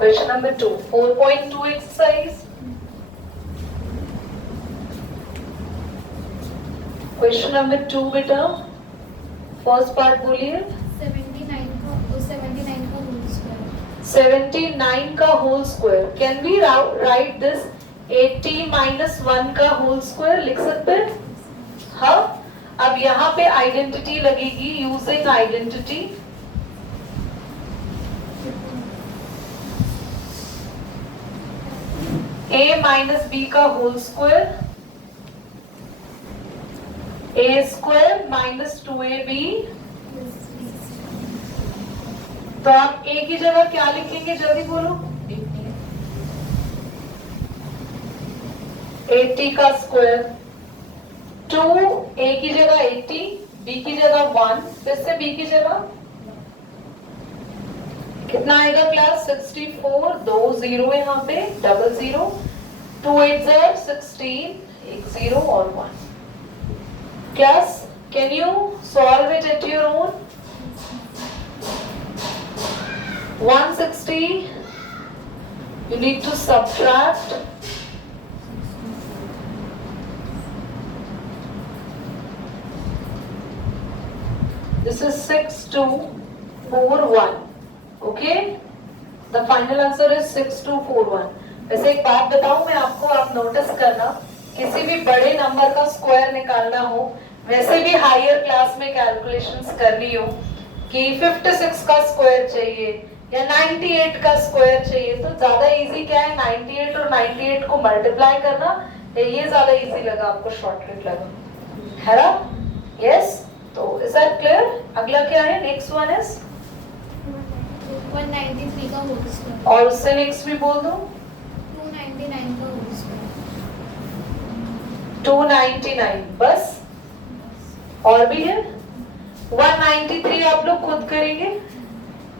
Question number 2, 4.2 exercise. Question number 2 बेटा, first part बोलिए। 79 का होल स्क्वायर। 79 का whole square. Can we write this 80 minus 1 का whole square, लिख सकते हैं? हाँ। अब यहाँ पे आइडेंटिटी लगेगी, using identity. a minus B का whole square, a square minus 2ab। तो आप a की जगह क्या लिखेंगे, जल्दी बोलो। 80 का स्क्वायर, 2 a की जगह 80, b की जगह 1, फिर से b की जगह कितना आएगा क्लास? 64, 2 0 यहाँ पे, डबल 0, 2 8 16, 1 0 और 1। Class, can you solve it at your own? 160 you need to subtract this is 6241. okay, the final answer is 6241. वैसे एक बात बताऊं मैं आपको, आप नोटिस करना, किसी भी बड़े नंबर का स्क्वायर निकालना हो, वैसे भी हायर क्लास में कैलकुलेशंस करनी हो कि 56 का स्क्वायर चाहिए या 98 का स्क्वायर चाहिए, तो ज्यादा इजी क्या है, 98 और 98 को मल्टीप्लाई करना, ये ज्यादा इजी लगा आपको, शॉर्टकट लगा, है ना? यस, तो इज दैट क्लियर? अगला क्या है? नेक्स्ट वन इज 193 का होल स्क्वायर। और उससे नेक्स्ट भी बोल दो, 299 का होल स्क्वायर। 299 बस? और भी है? 193 आप लोग खुद करेंगे,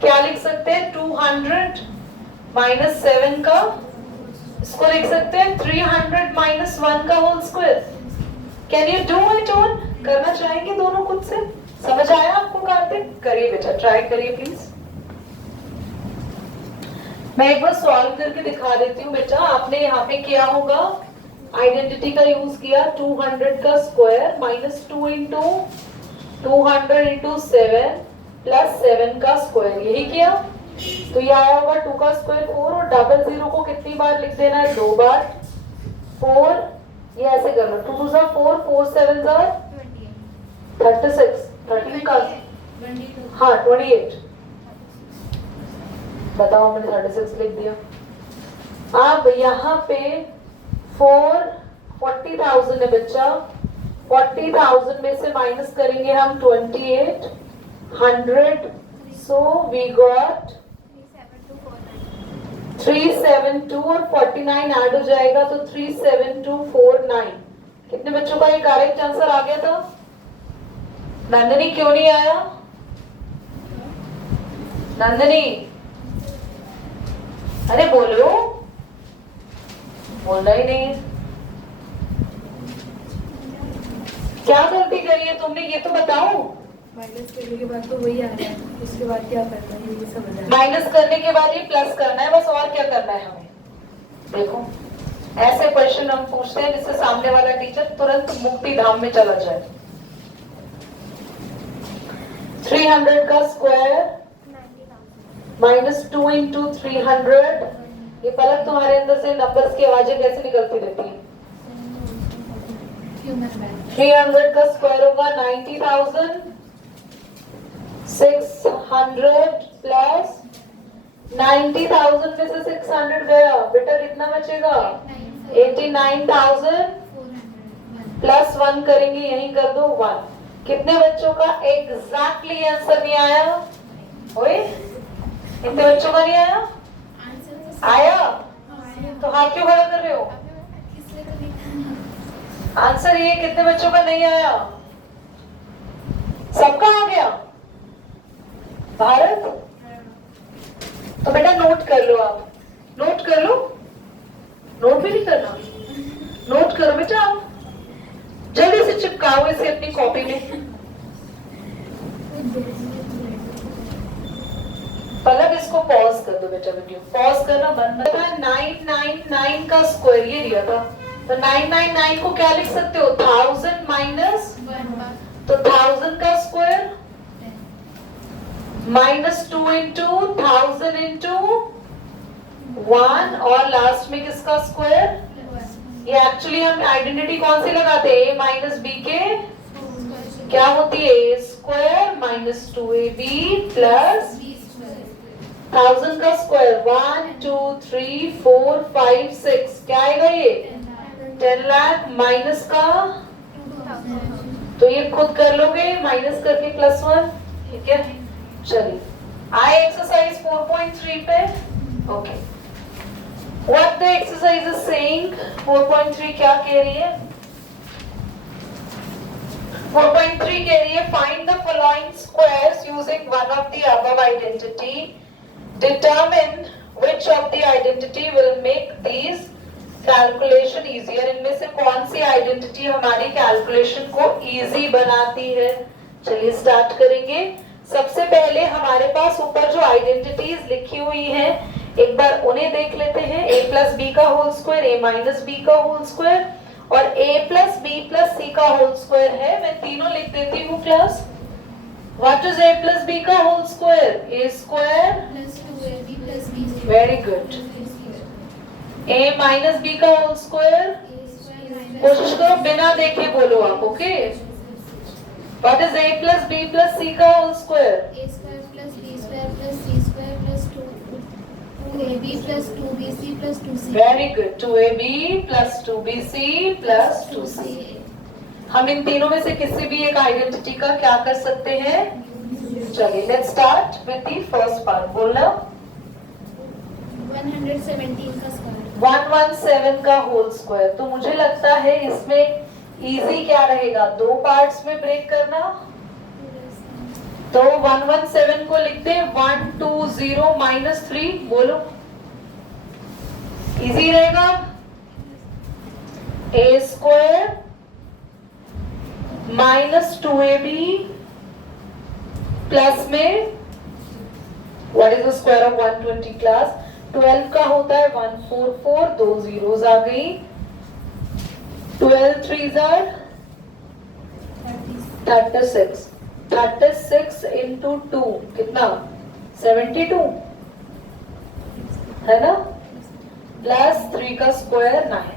क्या लिख सकते हैं? 200 माइनस 7 का, इसको लिख सकते हैं 300 माइनस 1 का whole square. Can you do it on? करना चाहेंगे दोनों खुद से? समझ आया आपको कार्तिक? करिए बेटा, ट्राई करिए प्लीज। मैं एक बार सॉल्व करके दिखा देती हूँ बेटा। आपने यहाँ पे किया होगा, आइडेंटिटी का यूज किया, 200 का square minus 2 into 200 into 7 plus 7 का स्क्वायर, यही किया। तो ये आया होगा 2 का स्क्वायर 4, और डबल 0 को कितनी बार लिख देना है? 2 बार। 4, ये ऐसे करना, 2 2 जा 4, 4 7 जा 36, 13 का, हाँ 28। बताओ, मैंने 36 लिख दिया। अब यहाँ पे 40,000 है बच्चा, 40,000 में से माइनस करेंगे हम 28, 100, so we got 372 और 49 ऐड हो जाएगा तो 37249। कितने बच्चों का ये करेक्ट आंसर आ गया था? नंदनी क्यों नहीं आया? नंदनी, अरे बोलो, बोलना ही नहीं। क्या गलती करी है तुमने, ये तो बताओ। माइनस करने के बाद तो वही आ रहा है, उसके बाद क्या करना है ये समझ आ रहा है। माइनस करने के बाद ये प्लस करना है बस, और क्या करना है हमें? देखो, ऐसे क्वेश्चन हम पूछते हैं जिससे सामने वाला टीचर तुरंत मुक्ति धाम में चला जाए। 300 का स्क्वायर माइनस 2 इंटू 300। ये पलक, तुम्हारे अंदर से नंबर्स की आवाजें कैसे निकलती रहती है? 300 का स्क्वायर होगा 90,000, 600 प्लस 90,000 में से 600 गया बेटा, कितना बचेगा? 89,000 प्लस 1 करेंगे, यही कर दो 1। कितने बच्चों का एग्जैक्टली आंसर नहीं आया? ओए, कितने बच्चों का नहीं आया? आया तो हाथ क्यों खड़ा कर रहे हो? आंसर ये, कितने बच्चों का नहीं आया? सबका आ गया भारत? तो बेटा नोट कर लो, आप नोट कर लो। नोट भी नहीं करना, नोट करो बेटा, आप जल्दी से चिपकाओ इसे अपनी कॉपी में। पलक इसको पॉज कर दो बेटा, वीडियो पॉज करना बंद था। 999 का स्क्वायर ये दिया था, तो 999 को क्या लिख सकते हो, 1000 माइनस, तो 1000 का स्क्वायर माइनस 2 इंटू 1000 इंटू 1 और लास्ट में किसका स्क्वायर। ये एक्चुअली हम आइडेंटिटी कौन सी लगाते हैं, a माइनस बी के क्या होती है, a square minus 2ab plus 1000 का स्क्वायर 1 2 3 4 5 6 क्या आएगा ये 10 लाख माइनस का, तो ये खुद कर लोगे माइनस करके +1, ठीक है। चलिए आए एक्सरसाइज 4.3 पे। Okay, what the exercise is saying, 4.3 क्या कह रही है, 4.3 कह रही है find the following squares using one of the above identity, determine which of the identity will make these calculation easier. इनमें से कौन सी आइडेंटिटी हमारी कैलकुलेशन को इजी बनाती है। चलिए स्टार्ट करेंगे। सबसे पहले हमारे पास ऊपर जो आइडेंटिटीज लिखी हुई हैं एक बार उन्हें देख लेते हैं। a प्लस बी का whole square, a minus B का होल स्क्वायर और a plus B plus C का होल स्क्वायर है। मैं तीनों लिख देती हूँ class. What is a plus B का whole square, a square plus 2ab plus b very good, a minus B का होल स्क्वायर, कोशिश करो बिना देखे बोलो आप, okay. What is a plus B plus C का whole square, a square plus b square plus c square plus 2ab plus 2bc plus 2c। Very good, 2ab plus 2bc plus 2c। हम इन तीनों में से किसी भी एक identity का क्या कर सकते हैं। चलिए let's start with the first part. बोलना 117 का स्क्वायर, 117 का होल स्क्वायर। तो मुझे लगता है इसमें इजी क्या रहेगा, दो पार्ट्स में ब्रेक करना। तो 117 को लिखते हैं 120 माइनस 3, बोलो इजी रहेगा। a square minus 2ab plus में what is the square of 120 class, 12 का होता है 144, दो जीरोस आ गई, 12 3s are 36, 36 इंटू 2 कितना 72 है ना, प्लस 3 का स्क्वायर 9।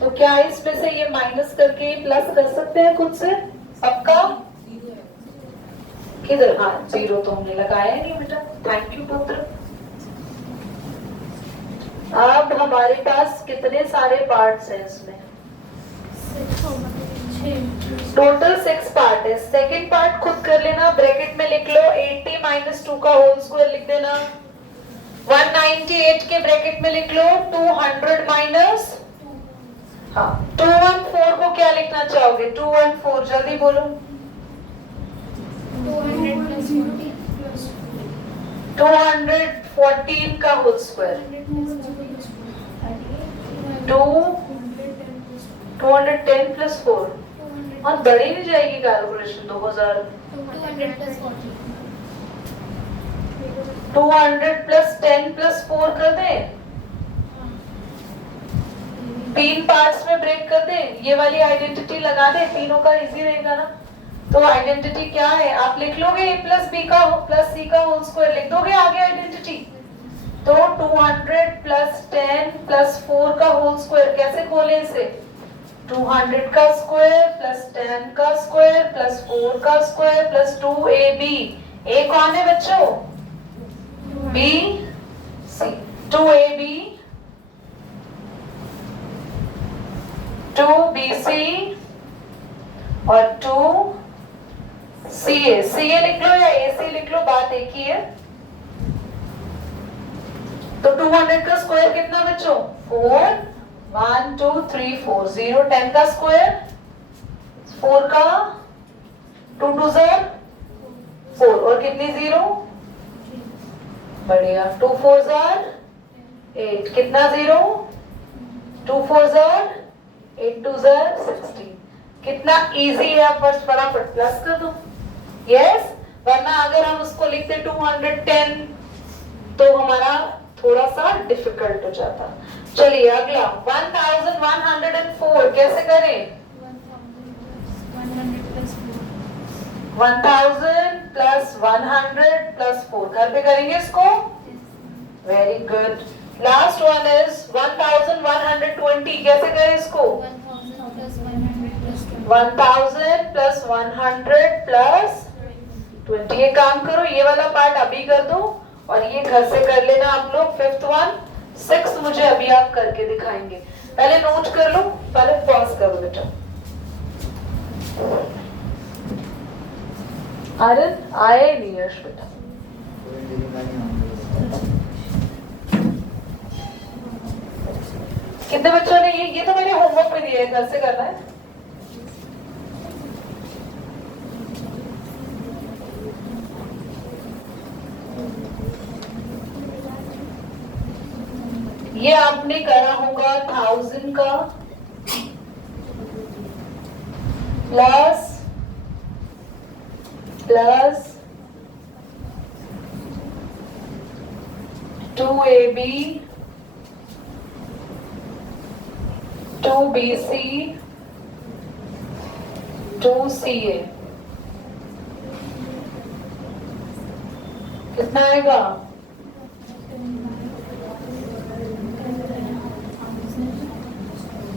तो क्या इसमें से ये माइनस करके प्लस कर सकते हैं खुद से, सबका किधर, हाँ जीरो तो हमने लगाया नहीं बेटा, थैंक यू पुत्र। अब हमारे पास कितने सारे पार्ट्स हैं इसमें, टोटल 6 पार्ट है। सेकंड पार्ट खुद कर लेना, ब्रैकेट में लिख लो 80 माइनस 2 का होल स्क्वायर लिख देना, 198 के ब्रैकेट में लिख लो 200 माइनस, हाँ 214 को क्या लिखना चाहोगे, 214 जल्दी बोलो, 200 प्लस 40 प्लस 214 का होल स्क्वायर, 210 प्लस 4 और बढ़ी नहीं जाएगी कैलकुलेशन 2000, 200 प्लस 40, 200 प्लस 10 प्लस 4 कर दें, तीन पार्ट्स में ब्रेक कर दें, ये वाली आइडेंटिटी लगा दें, तीनों का इजी रहेगा ना। तो आइडेंटिटी क्या है, आप लिख लोगे a प्लस बी का प्लस सी का होल स्क्वायर लिख दोगे आगे आइडेंटिटी। तो 200 प्लस 10 प्लस 4 का होल स्क्वायर कैसे खोले इसे, 200 का स्क्वायर प्लस 10 का स्क्वायर प्लस 4 का स्क्वायर प्लस 2ab, a कौन है बच्चों, b c, 2ab 2bc और 2ca, ca लिख लो या ac लिख लो, बात एक ही है। तो 200 का स्क्वायर कितना बच्चों, 4, 1 2 3 4, 0 10 का स्क्वायर 4 का 2 2 4 और कितनी 0, बढ़िया 2 4 8, कितना 0, 2 4 8 2 16, कितना इजी है। आप बस फटाफट प्लस कर दो, यस। वरना अगर हम उसको लिखते 210 तो हमारा थोड़ा सा डिफिकल्ट हो जाता। चलिए अगला 1104 कैसे करें? 1000 प्लस 100 प्लस 4 घर पे करेंगे इसको। Very good. Last one is 1120 कैसे करें इसको? 1000 प्लस 100 प्लस 20। ये काम करो, ये वाला पार्ट अभी कर दो और ये घर से कर लेना आप लोग। फिफ्थ वन, सिक्स्थ मुझे अभी आप करके दिखाएंगे। पहले नोट कर लो, पहले पॉज करो बेटा। आर्यन आए नहीं यश बेटा। कितने बच्चों ने ये तो मैंने होमवर्क में दिया है, घर से करना है। ये आपने करा होगा 1000 का प्लस 2AB 2BC 2CA कितना आएगा?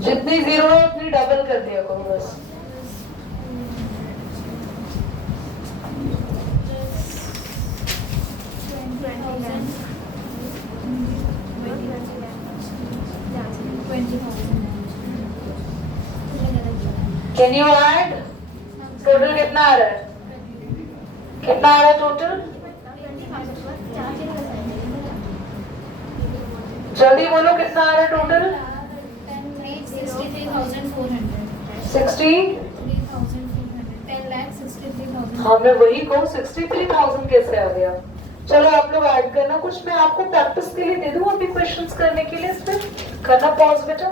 जितनी जीरो है उतनी डबल कर दिया करो बस। Can you add? टोटल कितना आ रहा है? कितना आ रहा है टोटल? जल्दी बोलो कितना आ रहा है टोटल? 10,63,000। हाँ मैं वही कहूँ 63,000 कैसे आ गया? चलो आप लोग ऐड करना कुछ, मैं आपको प्रैक्टिस के लिए दे दूँ अभी क्वेश्चंस करने के लिए। इस पे करना पॉज बेटा।